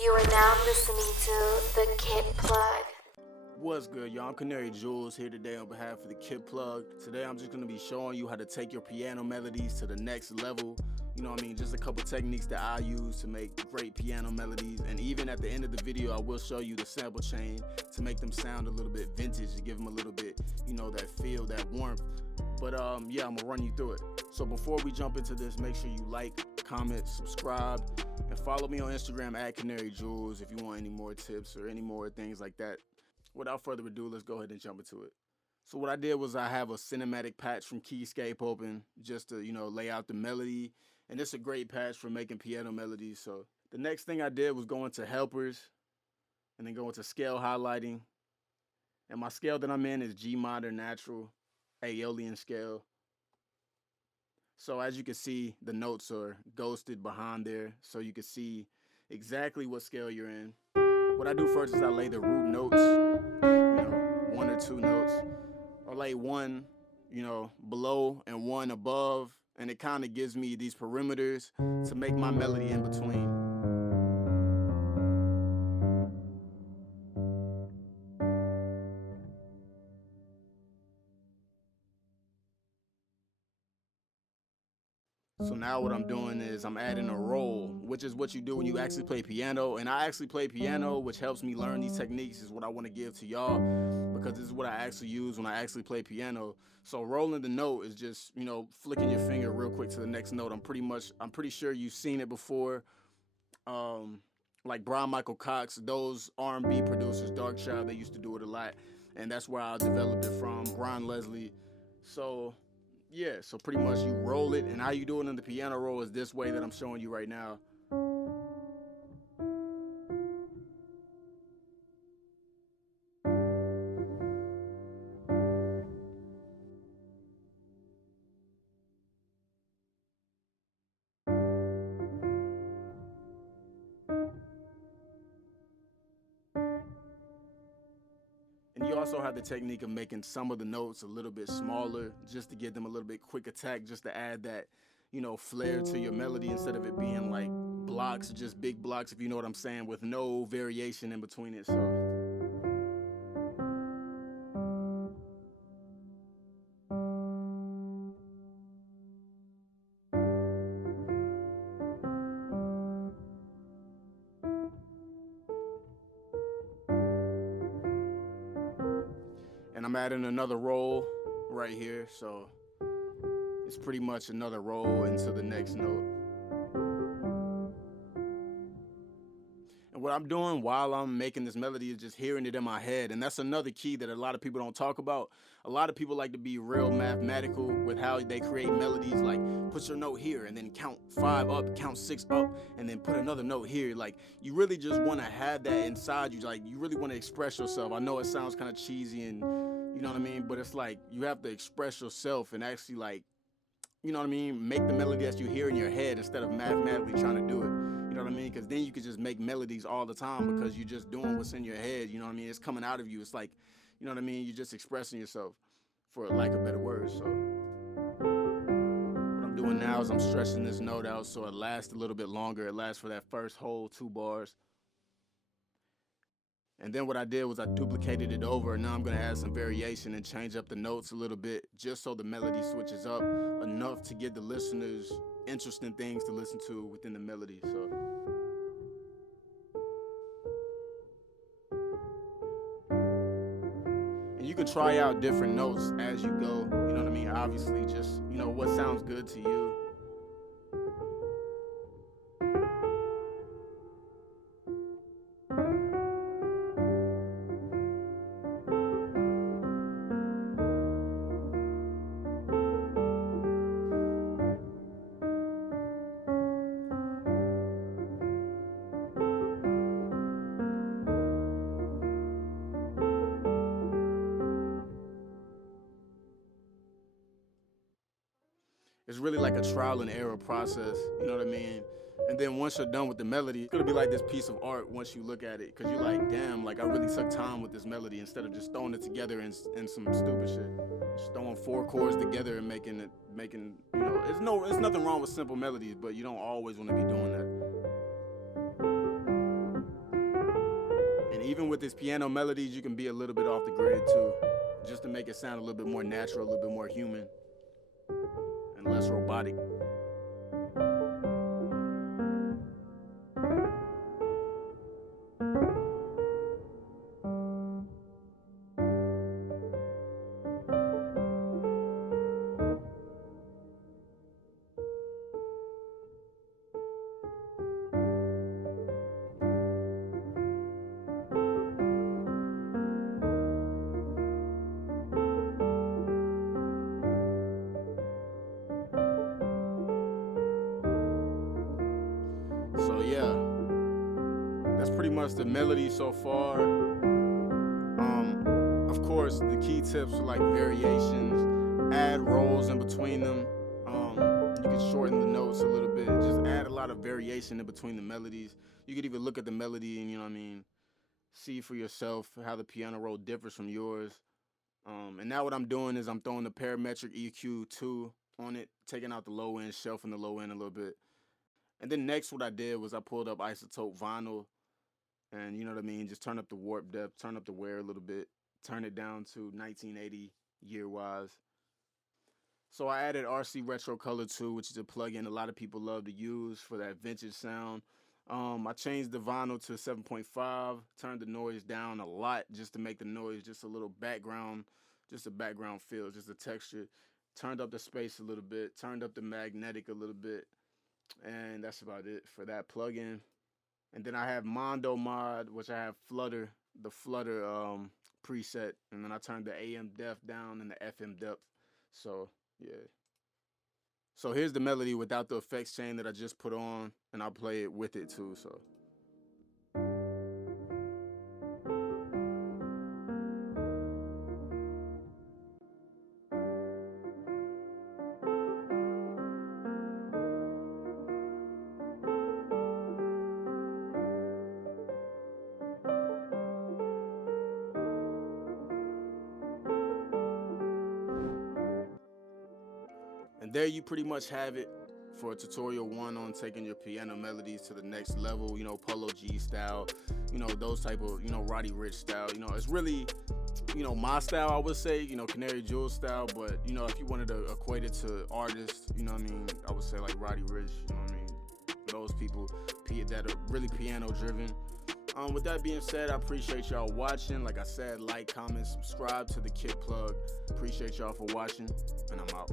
You are now listening to The Kid Plug. What's good, y'all? I'm Canary Jules here today on behalf of the Kid Plug. Today I'm just going to be showing you how to take your piano melodies to the next level. You know what I mean? Just a couple techniques that I use to make great piano melodies. And even at the end of the video, I will show you the sample chain to make them sound a little bit vintage, to give them a little bit, you know, that feel, that warmth. But yeah, I'm going to run you through it. So before we jump into this, make sure you like, comment, subscribe, and follow me on Instagram at Canary Jules if you want any more tips or any more things like that. Without further ado, let's go ahead and jump into it. So what I did was I have a cinematic patch from Keyscape open just to, you know, lay out the melody. And it's a great patch for making piano melodies. So the next thing I did was go into helpers and then go into scale highlighting. And my scale that I'm in is G minor natural Aeolian scale. So as you can see, the notes are ghosted behind there. So you can see exactly what scale you're in. What I do first is I lay the root notes, you know, one or two notes, or lay one, you know, below and one above, and it kind of gives me these perimeters to make my melody in between. So now what I'm doing is I'm adding a roll, which is what you do when you actually play piano. And I actually play piano, which helps me learn these techniques, is what I want to give to y'all, because this is what I actually use when I actually play piano. So rolling the note is just, you know, flicking your finger real quick to the next note. I'm pretty sure you've seen it before. Like Brian Michael Cox, those R&B producers, Dark Child, they used to do it a lot. And that's where I developed it from, Brian Leslie. So yeah, so pretty much you roll it, and how you do it in the piano roll is this way that I'm showing you right now. And you also have the technique of making some of the notes a little bit smaller, just to give them a little bit quick attack, just to add that, you know, flair to your melody instead of it being like blocks, just big blocks, if you know what I'm saying, with no variation in between it. So and I'm adding another roll right here, so it's pretty much another roll into the next note. And what I'm doing while I'm making this melody is just hearing it in my head. And that's another key that a lot of people don't talk about. A lot of people like to be real mathematical with how they create melodies, like put your note here and then count 5 up, count 6 up, and then put another note here. Like, you really just want to have that inside you. Like, you really want to express yourself. I know it sounds kind of cheesy and, you know what I mean, but it's like you have to express yourself and actually, like, you know what I mean, make the melody that you hear in your head instead of mathematically trying to do it. You know what I mean? Because then you could just make melodies all the time because you're just doing what's in your head. You know what I mean? It's coming out of you. It's like, you know what I mean? You're just expressing yourself, for lack of better words. So what I'm doing now is I'm stretching this note out so it lasts a little bit longer. It lasts for that first whole 2 bars. And then what I did was I duplicated it over, and now I'm going to add some variation and change up the notes a little bit just so the melody switches up enough to give the listeners interesting things to listen to within the melody. So and you can try out different notes as you go, you know what I mean? Obviously, just, you know, what sounds good to you. It's really like a trial and error process, you know what I mean? And then once you're done with the melody, it's gonna be like this piece of art once you look at it, because you're like, damn, like I really took time with this melody instead of just throwing it together in some stupid shit. Just throwing 4 chords together and making, you know, it's nothing wrong with simple melodies, but you don't always want to be doing that. And even with this piano melodies, you can be a little bit off the grid too, just to make it sound a little bit more natural, a little bit more human, and less robotic. So yeah, that's pretty much the melody so far. Of course, the key tips are like variations, add rolls in between them. You can shorten the notes a little bit, just add a lot of variation in between the melodies. You could even look at the melody and, you know what I mean, see for yourself how the piano roll differs from yours. And now what I'm doing is I'm throwing the parametric EQ2 on it, taking out the low end, shelving the low end a little bit. And then next what I did was I pulled up isotope vinyl and, you know what I mean, just turn up the warp depth, turn up the wear a little bit, turn it down to 1980 year-wise. So I added RC Retro Color 2, which is a plugin a lot of people love to use for that vintage sound. I changed the vinyl to 7.5, turned the noise down a lot just to make the noise just a little background, just a background feel, just a texture. Turned up the space a little bit, turned up the magnetic a little bit, and that's about it for that plugin. And then I have Mondo Mod, which I have Flutter, the Flutter preset, and then I turned the AM depth down and the FM depth. So yeah. So here's the melody without the effects chain that I just put on, and I'll play it with it too. So. And there you pretty much have it for tutorial 1 on taking your piano melodies to the next level, you know, Polo G style, you know, those type of, you know, Roddy Ricch style. You know, it's really, you know, my style, I would say, you know, Canary Jules style, but, you know, if you wanted to equate it to artists, you know what I mean, I would say like Roddy Ricch, you know what I mean, those people that are really piano driven. With that being said, I appreciate y'all watching. Like I said, like, comment, subscribe to the Kid Plug. Appreciate y'all for watching, and I'm out.